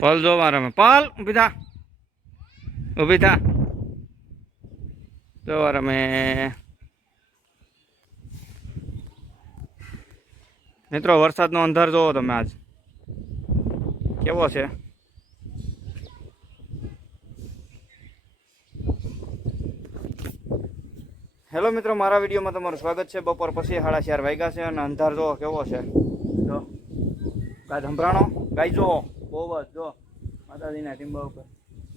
પલ જો રમે પલ ઊભી થા. ઊભી થા. જોવા રમે મિત્રો વરસાદનો અંધાર જોવો તમે આજ. કેવો છે? હેલો મિત્રો મારા વિડીયોમાં તમારું સ્વાગત છે. બપોર પછી સાડા ચાર વાગ્યા છે અને અંધાર જોવો કેવો છે? જો. ગાય સંભરાણો ગાય જો બહુ જ, જો. માતાજીના ટીંબા ઉપર.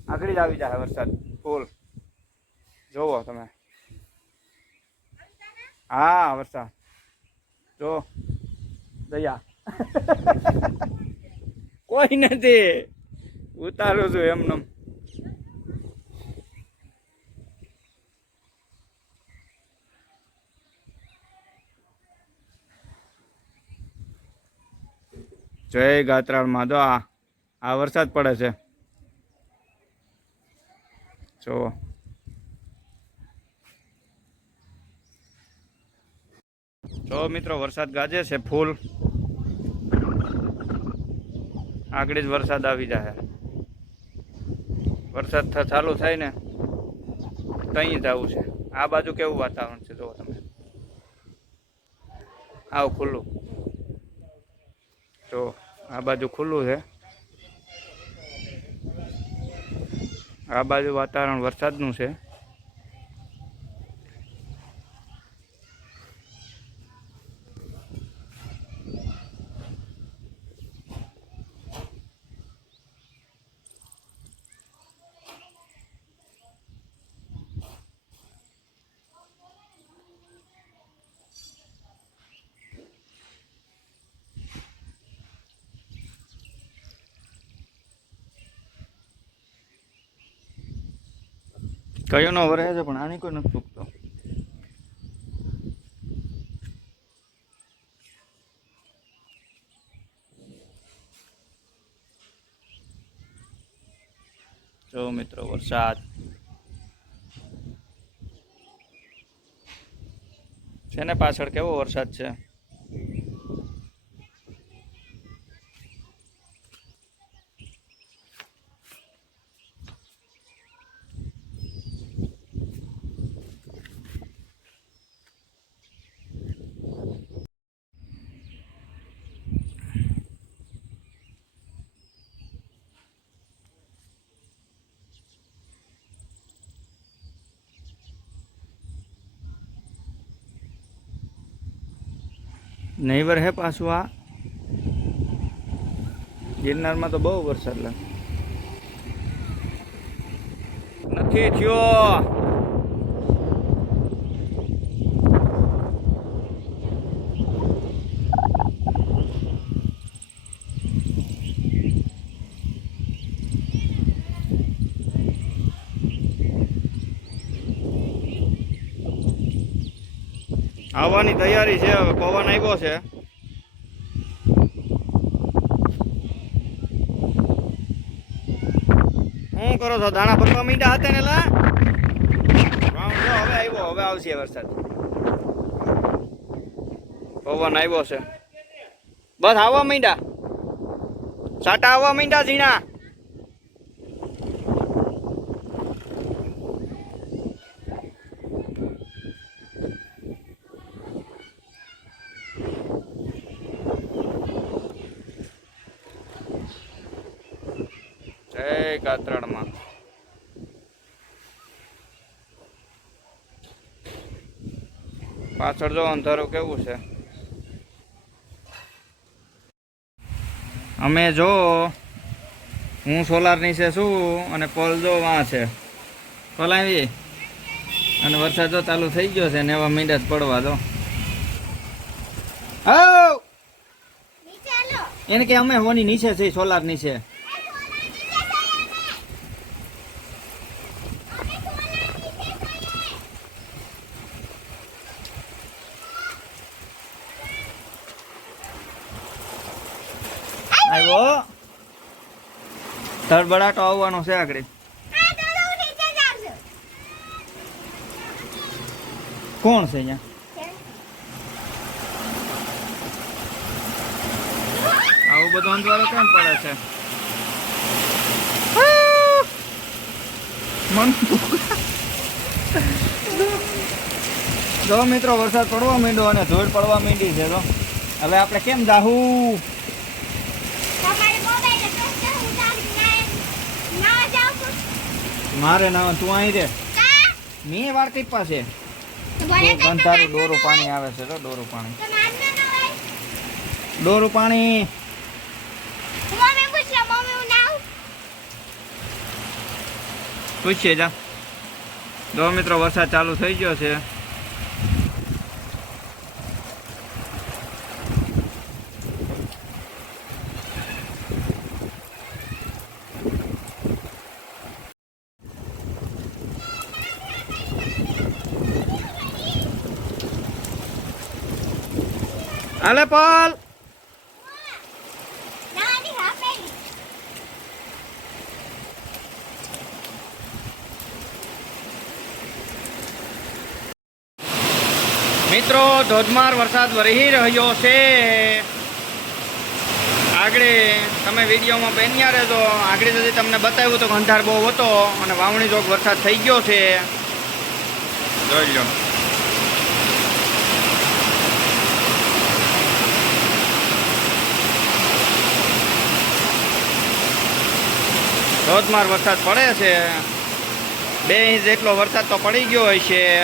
આગળ જ આવી જાય વરસાદ. ફૂલ. જોવો તમે. હા, વરસાદ. જો. દયા. કોઈ નથી. ઉતારું છું એમને જય ગાત્રાળમાં જો આ વરસાદ પડે છે. જુઓ. જો મિત્રો, વરસાદ ગાજે છે, ફૂલ. આગળ જ વરસાદ આવી જાય વરસાદ ચાલુ થાય ને ત્યાં જ આવું છે. આ બાજુ કેવું વાતાવરણ છે, જુઓ તમે. આવ ખુલ્લું. જો આ બાજુ ખુલ્લું છે. આ બાજુ વાતાવરણ વરસાદનું છે. કયો નો વરે છે પણ આની કોઈ નથી ચૂકતો જો મિત્રો, વરસાદ. છે ને પાછળ કેવો વરસાદ છે? નહીવર હે પાછું આ. ગિરનારમાં તો બહુ વરસાદ લાગે. નથી થયો. આવવાની તૈયારી છે, હવે પવન આવ્યો છે. શું કરો છો, દાણા ભરવા મીંડા હતા ને લા? હવે આવ્યો હવે આવશે વરસાદ. પવન આવ્યો છે. બસ આવવા મીંડા સાટા આવવા મીંડા ઝીણા જય કાતરણમાં પાછળ જો અંધારું કેવું છે. અમે જો હું સોલાર નીચે છું અને પોલ જો વાં છે. પલાવી અને વરસાદ જો ચાલુ થઈ ગયો છે ને એવા મીંડા જ પડવા દો! એને કે અમે હોની નીચે છે સોલાર નીચે આવ્યો ધડબડાટો આવવાનો છે આગળ. કોણ છે અહીંયા? આવું બધું અંધવાળો કેમ પડે છે? જો મિત્રો, વરસાદ પડવા માંડ્યો અને ધૂળ પડવા માંડી છે તો હવે આપણે કેમ જાહું? મારે ના તું અહીં રે મેં વાર કઈ પાસે બંધારું ડોરું પાણી આવે છે તો ડોરું પાણી. ડોરું પાણી પૂછીએ જા. દો મિત્રો વરસાદ ચાલુ થઈ ગયો છે. હાલે પાલ. મિત્રો ધોધમાર વરસાદ વરહી રહ્યો છે. આગળ તમે વિડીયોમાં બન્યા રહેજો. આગળ જતી તમને બતાવ્યું તો અંધાર બહુ હતો અને વાવણી જોગ વરસાદ થઈ ગયો છે. જોઈ લો. ધોધમાર વરસાદ પડે છે. બે ઇંચ જેટલો વરસાદ તો પડી ગયો હોય છે.